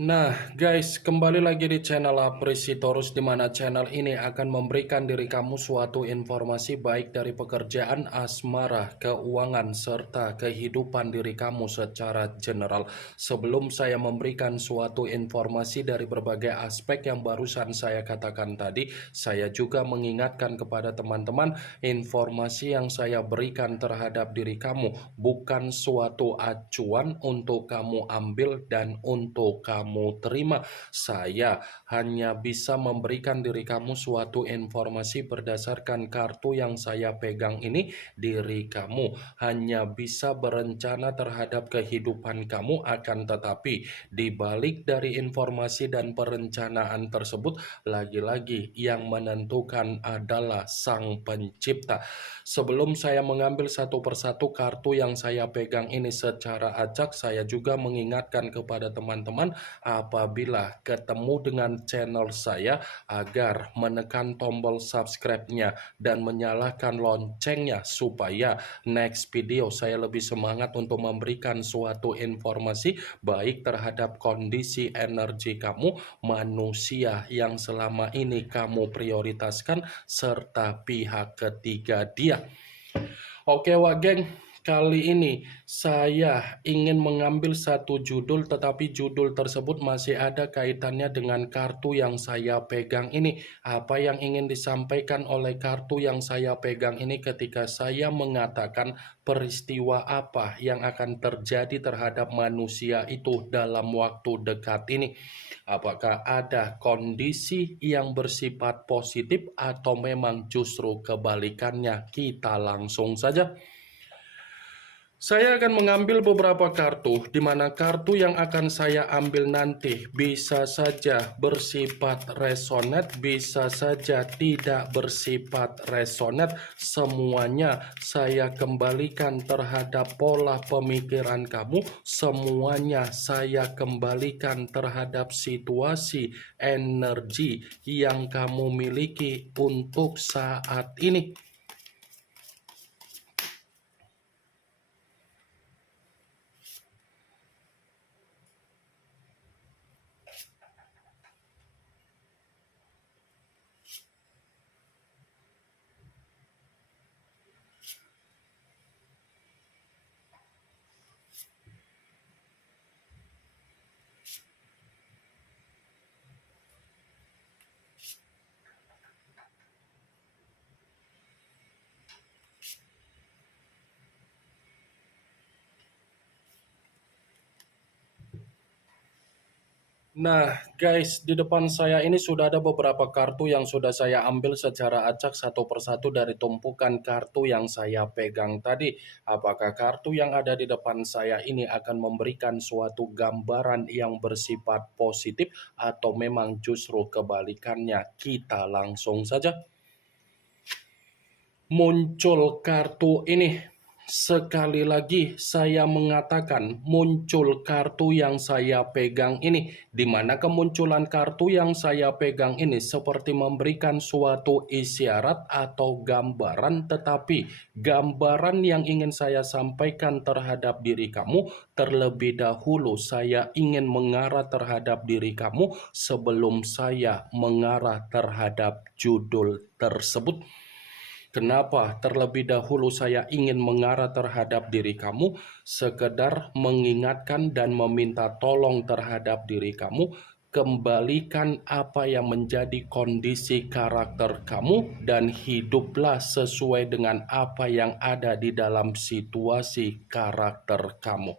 Nah, guys, kembali lagi di channel Apresitorus, di mana channel ini akan memberikan diri kamu suatu informasi baik dari pekerjaan, asmara, keuangan, serta kehidupan diri kamu secara general. Sebelum saya memberikan suatu informasi dari berbagai aspek yang barusan saya katakan tadi, saya juga mengingatkan kepada teman-teman, informasi yang saya berikan terhadap diri kamu bukan suatu acuan untuk kamu ambil dan untuk kamu terima. Saya hanya bisa memberikan diri kamu suatu informasi berdasarkan kartu yang saya pegang ini. Diri kamu hanya bisa berencana terhadap kehidupan kamu, akan tetapi di balik dari informasi dan perencanaan tersebut, lagi-lagi yang menentukan adalah Sang Pencipta. Sebelum saya mengambil satu persatu kartu yang saya pegang ini secara acak, saya juga mengingatkan kepada teman-teman apabila ketemu dengan channel saya agar menekan tombol subscribe-nya dan menyalakan loncengnya supaya next video saya lebih semangat untuk memberikan suatu informasi baik terhadap kondisi energi kamu, manusia yang selama ini kamu prioritaskan, serta pihak ketiga dia. Oke Wak Geng, kali ini saya ingin mengambil satu judul, tetapi judul tersebut masih ada kaitannya dengan kartu yang saya pegang ini. Apa yang ingin disampaikan oleh kartu yang saya pegang ini ketika saya mengatakan peristiwa apa yang akan terjadi terhadap manusia itu dalam waktu dekat ini? Apakah ada kondisi yang bersifat positif atau memang justru kebalikannya? Kita langsung saja. Saya akan mengambil beberapa kartu, di mana kartu yang akan saya ambil nanti bisa saja bersifat resonate, bisa saja tidak bersifat resonate. Semuanya saya kembalikan terhadap pola pemikiran kamu, semuanya saya kembalikan terhadap situasi energi yang kamu miliki untuk saat ini. Nah, guys, di depan saya ini sudah ada beberapa kartu yang sudah saya ambil secara acak satu persatu dari tumpukan kartu yang saya pegang tadi. Apakah kartu yang ada di depan saya ini akan memberikan suatu gambaran yang bersifat positif atau memang justru kebalikannya? Kita langsung saja. Muncul kartu ini. Sekali lagi saya mengatakan muncul kartu yang saya pegang ini, di mana kemunculan kartu yang saya pegang ini seperti memberikan suatu isyarat atau gambaran, tetapi gambaran yang ingin saya sampaikan terhadap diri kamu, terlebih dahulu saya ingin mengarah terhadap diri kamu sebelum saya mengarah terhadap judul tersebut. Kenapa terlebih dahulu saya ingin mengarah terhadap diri kamu, sekedar mengingatkan dan meminta tolong terhadap diri kamu, kembalikan apa yang menjadi kondisi karakter kamu dan hiduplah sesuai dengan apa yang ada di dalam situasi karakter kamu.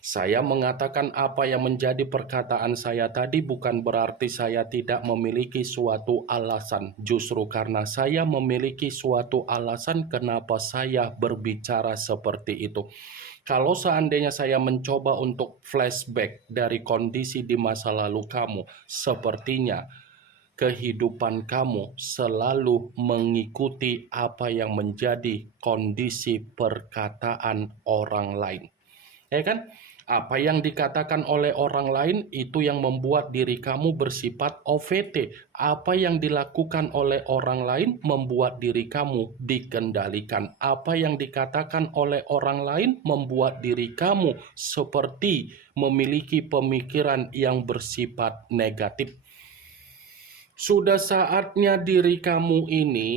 Saya mengatakan apa yang menjadi perkataan saya tadi bukan berarti saya tidak memiliki suatu alasan. Justru karena saya memiliki suatu alasan kenapa saya berbicara seperti itu. Kalau seandainya saya mencoba untuk flashback dari kondisi di masa lalu kamu, sepertinya kehidupan kamu selalu mengikuti apa yang menjadi kondisi perkataan orang lain. Ya kan? Apa yang dikatakan oleh orang lain itu yang membuat diri kamu bersifat OVT. Apa yang dilakukan oleh orang lain membuat diri kamu dikendalikan. Apa yang dikatakan oleh orang lain membuat diri kamu seperti memiliki pemikiran yang bersifat negatif. Sudah saatnya diri kamu ini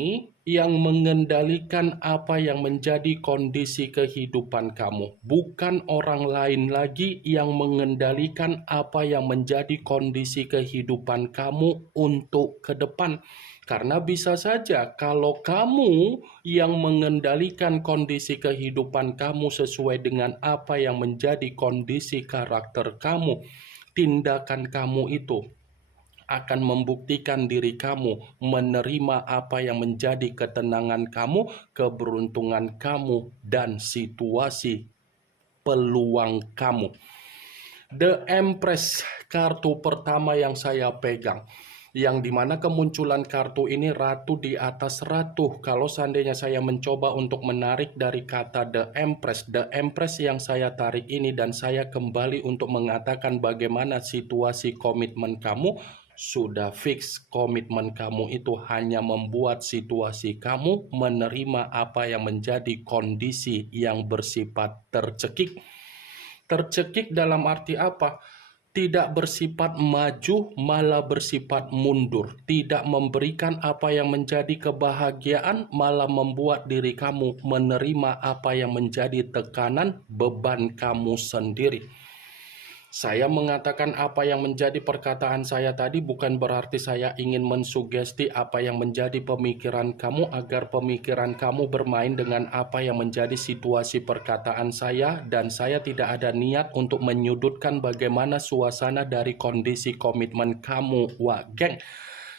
yang mengendalikan apa yang menjadi kondisi kehidupan kamu. Bukan orang lain lagi yang mengendalikan apa yang menjadi kondisi kehidupan kamu untuk ke depan. Karena bisa saja kalau kamu yang mengendalikan kondisi kehidupan kamu sesuai dengan apa yang menjadi kondisi karakter kamu, tindakan kamu itu akan membuktikan diri kamu menerima apa yang menjadi ketenangan kamu, keberuntungan kamu, dan situasi peluang kamu. The Empress, kartu pertama yang saya pegang, yang dimana kemunculan kartu ini ratu di atas ratu. Kalau seandainya saya mencoba untuk menarik dari kata The Empress yang saya tarik ini, dan saya kembali untuk mengatakan bagaimana situasi komitmen kamu, sudah fix komitmen kamu itu hanya membuat situasi kamu menerima apa yang menjadi kondisi yang bersifat tercekik. Tercekik dalam arti apa? Tidak bersifat maju, malah bersifat mundur. Tidak memberikan apa yang menjadi kebahagiaan, malah membuat diri kamu menerima apa yang menjadi tekanan, beban kamu sendiri. Saya mengatakan apa yang menjadi perkataan saya tadi bukan berarti saya ingin mensugesti apa yang menjadi pemikiran kamu agar pemikiran kamu bermain dengan apa yang menjadi situasi perkataan saya, dan saya tidak ada niat untuk menyudutkan bagaimana suasana dari kondisi komitmen kamu, wah geng.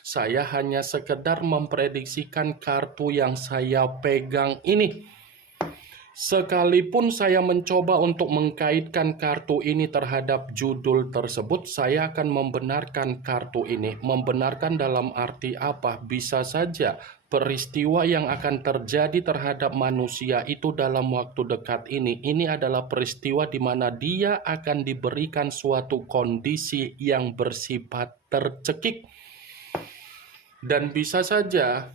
Saya hanya sekedar memprediksikan kartu yang saya pegang ini. Sekalipun saya mencoba untuk mengkaitkan kartu ini terhadap judul tersebut, saya akan membenarkan kartu ini. Membenarkan dalam arti apa? Bisa saja peristiwa yang akan terjadi terhadap manusia itu dalam waktu dekat ini adalah peristiwa di mana dia akan diberikan suatu kondisi yang bersifat tercekik. Dan bisa saja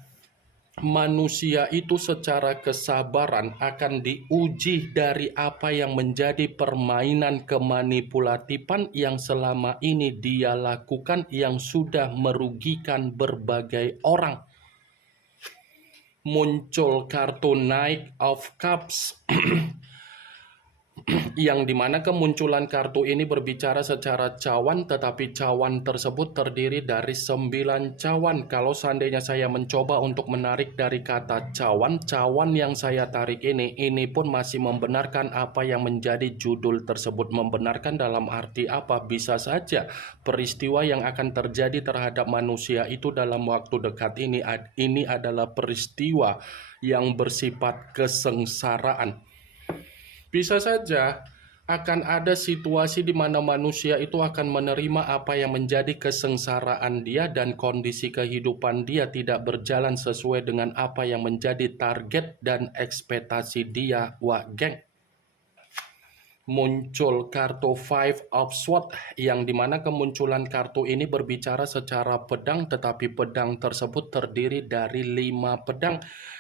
manusia itu secara kesabaran akan diuji dari apa yang menjadi permainan kemanipulatifan yang selama ini dia lakukan, yang sudah merugikan berbagai orang. Muncul kartu Knight of Cups yang dimana kemunculan kartu ini berbicara secara cawan, tetapi cawan tersebut terdiri dari 9 cawan. Kalau seandainya saya mencoba untuk menarik dari kata cawan yang saya tarik ini pun masih membenarkan apa yang menjadi judul tersebut. Membenarkan dalam arti apa? Bisa saja peristiwa yang akan terjadi terhadap manusia itu dalam waktu dekat ini adalah peristiwa yang bersifat kesengsaraan. Bisa saja akan ada situasi di mana manusia itu akan menerima apa yang menjadi kesengsaraan dia, dan kondisi kehidupan dia tidak berjalan sesuai dengan apa yang menjadi target dan ekspektasi dia. Wah geng, muncul kartu Five of Swords yang dimana kemunculan kartu ini berbicara secara pedang, tetapi pedang tersebut terdiri dari 5 pedang.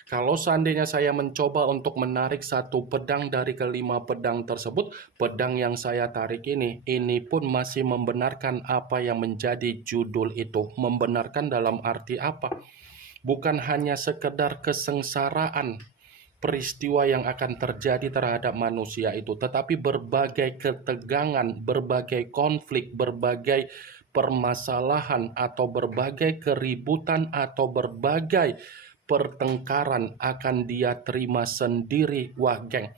Kalau seandainya saya mencoba untuk menarik satu pedang dari kelima pedang tersebut, pedang yang saya tarik ini pun masih membenarkan apa yang menjadi judul itu. Membenarkan dalam arti apa? Bukan hanya sekedar kesengsaraan peristiwa yang akan terjadi terhadap manusia itu, tetapi berbagai ketegangan, berbagai konflik, berbagai permasalahan, atau berbagai keributan, atau berbagai pertengkaran akan dia terima sendiri. Wah geng,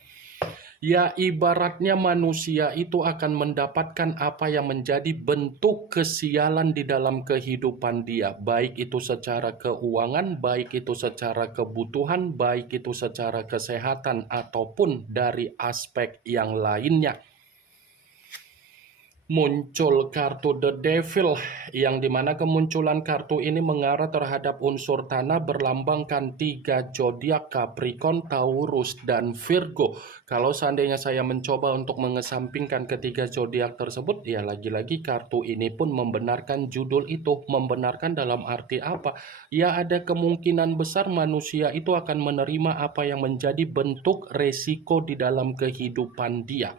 ya ibaratnya manusia itu akan mendapatkan apa yang menjadi bentuk kesialan di dalam kehidupan dia, baik itu secara keuangan, baik itu secara kebutuhan, baik itu secara kesehatan, ataupun dari aspek yang lainnya. Muncul kartu The Devil, yang dimana kemunculan kartu ini mengarah terhadap unsur tanah berlambangkan 3 zodiak Capricorn, Taurus, dan Virgo. Kalau seandainya saya mencoba untuk mengesampingkan ketiga zodiak tersebut, ya lagi-lagi kartu ini pun membenarkan judul itu. Membenarkan dalam arti apa? Ya ada kemungkinan besar manusia itu akan menerima apa yang menjadi bentuk resiko di dalam kehidupan dia.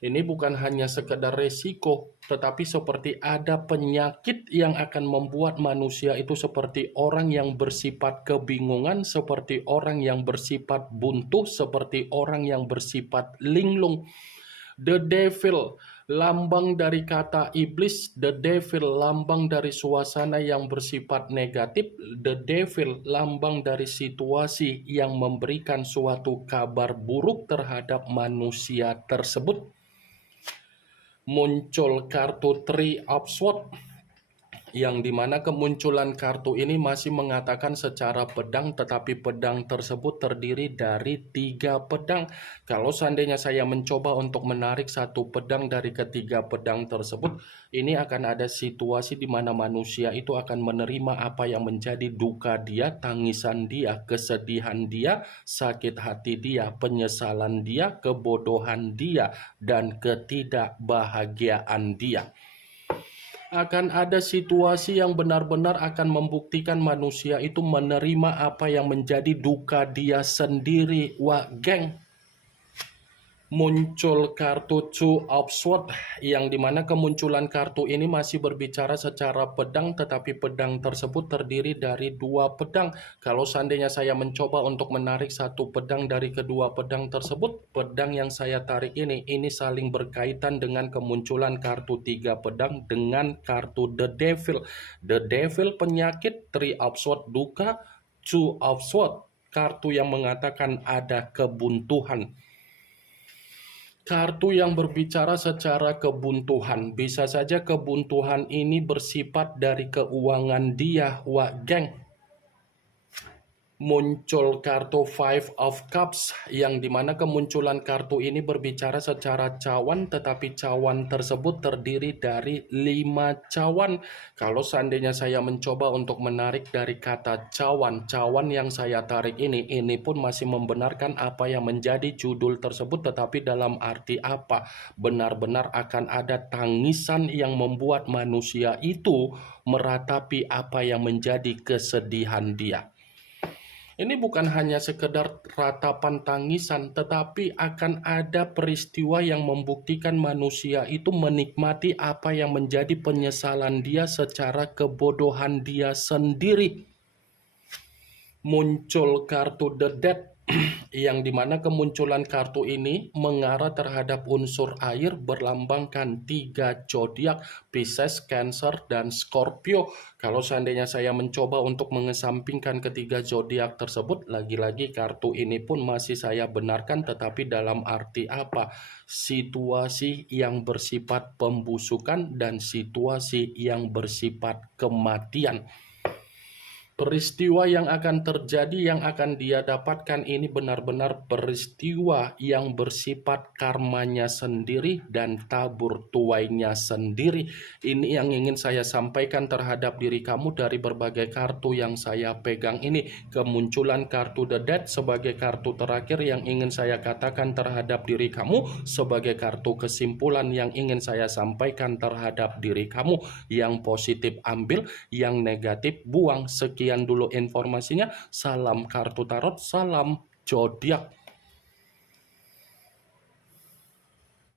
Ini bukan hanya sekedar resiko, tetapi seperti ada penyakit yang akan membuat manusia itu seperti orang yang bersifat kebingungan, seperti orang yang bersifat buntu, seperti orang yang bersifat linglung. The Devil, lambang dari kata iblis. The Devil, lambang dari suasana yang bersifat negatif. The Devil, lambang dari situasi yang memberikan suatu kabar buruk terhadap manusia tersebut. Muncul kartu Three of Swords, yang dimana kemunculan kartu ini masih mengatakan secara pedang, tetapi pedang tersebut terdiri dari 3 pedang. Kalau seandainya saya mencoba untuk menarik satu pedang dari ketiga pedang tersebut, ini akan ada situasi di mana manusia itu akan menerima apa yang menjadi duka dia, tangisan dia, kesedihan dia, sakit hati dia, penyesalan dia, kebodohan dia, dan ketidakbahagiaan dia. Akan ada situasi yang benar-benar akan membuktikan manusia itu menerima apa yang menjadi duka dia sendiri. Wah, geng. Muncul kartu Two of Swords, yang dimana kemunculan kartu ini masih berbicara secara pedang, tetapi pedang tersebut terdiri dari 2 pedang. Kalau seandainya saya mencoba untuk menarik satu pedang dari kedua pedang tersebut, pedang yang saya tarik ini saling berkaitan dengan kemunculan kartu 3 pedang dengan kartu The Devil. The Devil penyakit, Three of Swords duka, Two of Swords kartu yang mengatakan ada kebuntuan. Kartu yang berbicara secara kebuntuan, bisa saja kebuntuan ini bersifat dari keuangan dia, wah geng. Muncul kartu Five of Cups, yang dimana kemunculan kartu ini berbicara secara cawan, tetapi cawan tersebut terdiri dari 5 cawan. Kalau seandainya saya mencoba untuk menarik dari kata cawan, cawan yang saya tarik ini pun masih membenarkan apa yang menjadi judul tersebut, tetapi dalam arti apa? Benar-benar akan ada tangisan yang membuat manusia itu meratapi apa yang menjadi kesedihan dia. Ini bukan hanya sekedar ratapan tangisan, tetapi akan ada peristiwa yang membuktikan manusia itu menikmati apa yang menjadi penyesalan dia secara kebodohan dia sendiri. Muncul kartu The Death, yang dimana kemunculan kartu ini mengarah terhadap unsur air berlambangkan 3 zodiak, Pisces, Cancer, dan Scorpio. Kalau seandainya saya mencoba untuk mengesampingkan ketiga zodiak tersebut, lagi-lagi kartu ini pun masih saya benarkan, tetapi dalam arti apa? Situasi yang bersifat pembusukan dan situasi yang bersifat kematian. Peristiwa yang akan terjadi, yang akan dia dapatkan ini benar-benar peristiwa yang bersifat karmanya sendiri dan tabur tuainya sendiri. Ini yang ingin saya sampaikan terhadap diri kamu dari berbagai kartu yang saya pegang ini. Kemunculan kartu The Death sebagai kartu terakhir yang ingin saya katakan terhadap diri kamu, sebagai kartu kesimpulan yang ingin saya sampaikan terhadap diri kamu. Yang positif ambil, yang negatif buang. Sekian dulu informasinya. Salam kartu tarot, salam zodiak.